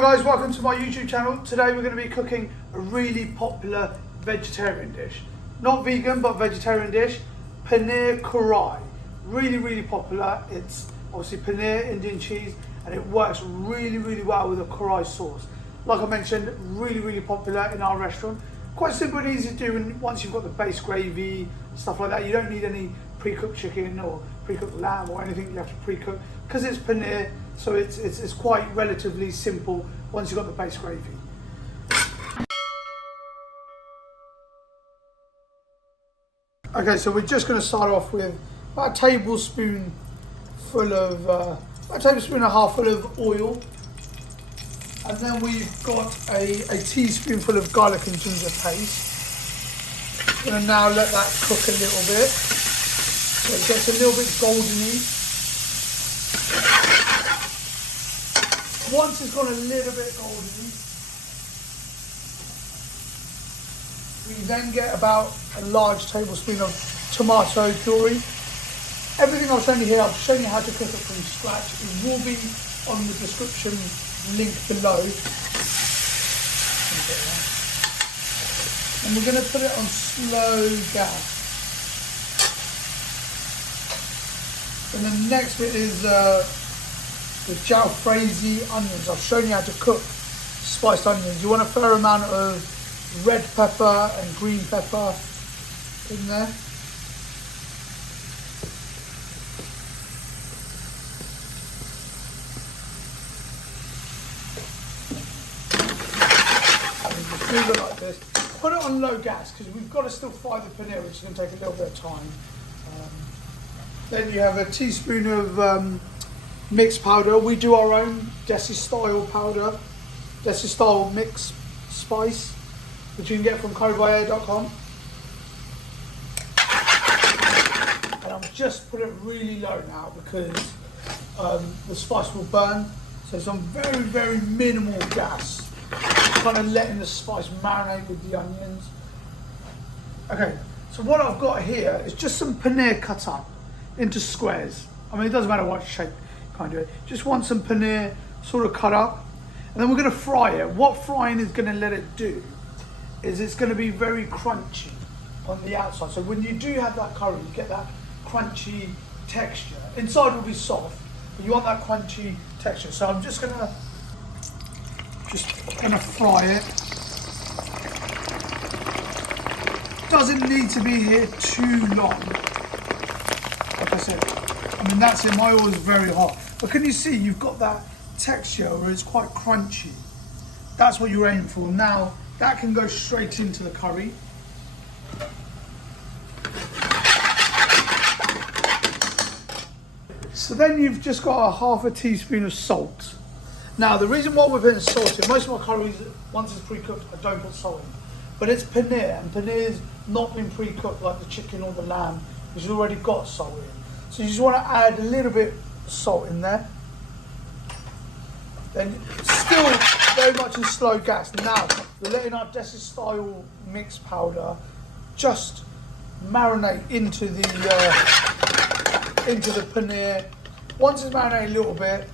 Hi guys, welcome to my YouTube channel. Today we're going to be cooking a really popular vegetarian dish. Not vegan, but vegetarian dish. Paneer Korai. Really popular. It's obviously paneer, Indian cheese, and it works really well with a Korai sauce. Like I mentioned, really popular in our restaurant. Quite simple and easy to do, and once you've got the base gravy, stuff like that, you don't need any pre-cooked chicken or pre-cooked lamb or anything you have to pre-cook, because it's paneer, so it's quite relatively simple once you've got the base gravy. Okay, so we're just going to start off with about a tablespoon and a half full of oil, and then we've got a teaspoonful of garlic and ginger paste. I'm going to now let that cook a little bit so it gets a little bit goldeny. Once it's gone a little bit goldeny, we then get about a large tablespoon of tomato puree. Everything I've shown you here, I've shown you how to cook it from scratch. It will be on the description link below. And we're going to put it on slow gas. And the next bit is the jalfrezi onions. I've shown you how to cook spiced onions. You want a fair amount of red pepper and green pepper in there. Move it like this. Put it on low gas because we've got to still fry the paneer, which is going to take a little bit of time. Then you have a teaspoon of mixed powder. We do our own Desi style powder, Desi style mixed spice, which you can get from Coriander.com. And I'm just put it really low now because the spice will burn. So it's on very minimal gas. Kind of letting the spice marinate with the onions. Okay, so what I've got here is just some paneer cut up into squares. I mean, it doesn't matter what shape you kind of do it. Just want some paneer sort of cut up, and then we're going to fry it. What frying is going to let it do is it's going to be very crunchy on the outside. So when you do have that curry, you get that crunchy texture. Inside will be soft, but you want that crunchy texture. So I'm just going to fry it. Doesn't need to be here too long. Like I said, I mean, that's it. My oil is very hot. But can you see you've got that texture where it's quite crunchy? That's what you're aiming for. Now, that can go straight into the curry. So then you've just got a half a teaspoon of salt. Now, the reason why we're putting salt in, most of my curries, once it's pre-cooked, I don't put salt in. But it's paneer, and paneer's not been pre-cooked like the chicken or the lamb, which has already got salt in. So you just want to add a little bit of salt in there. Then still very much in slow gas. Now, we're letting our Desi style mixed powder just marinate into the paneer. Once it's marinated a little bit,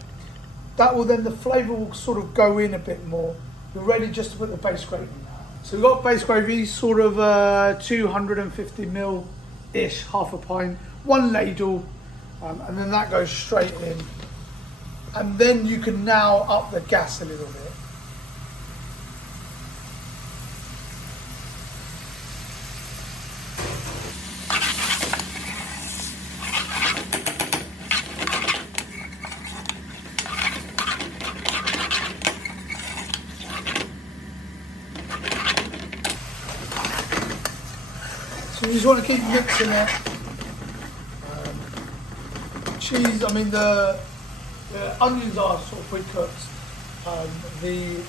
that will then, the flavour will sort of go in a bit more. You're ready just to put the base gravy now. So we've got base gravy, sort of 250ml-ish, half a pint, 1 ladle, and then that goes straight in. And then you can now up the gas a little bit. So you just want to keep mixing it. Cheese, I mean the onions are sort of pre-cooked. The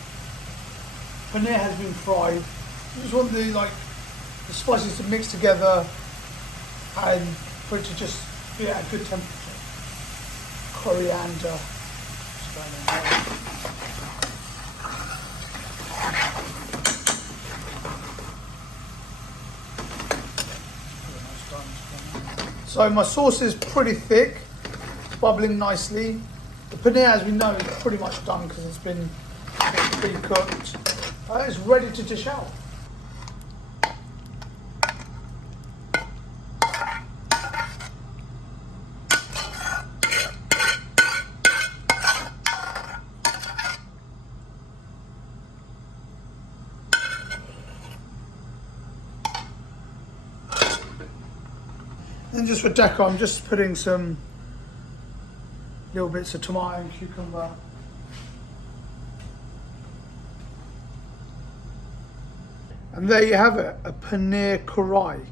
paneer has been fried. You just want the spices to mix together and for it to just be at a good temperature. Coriander. So my sauce is pretty thick, bubbling nicely. The paneer, as we know, is pretty much done because it's been pre-cooked. It's ready to dish out. And just for decor, I'm just putting some little bits of tomato and cucumber. And there you have it, a Paneer Korai.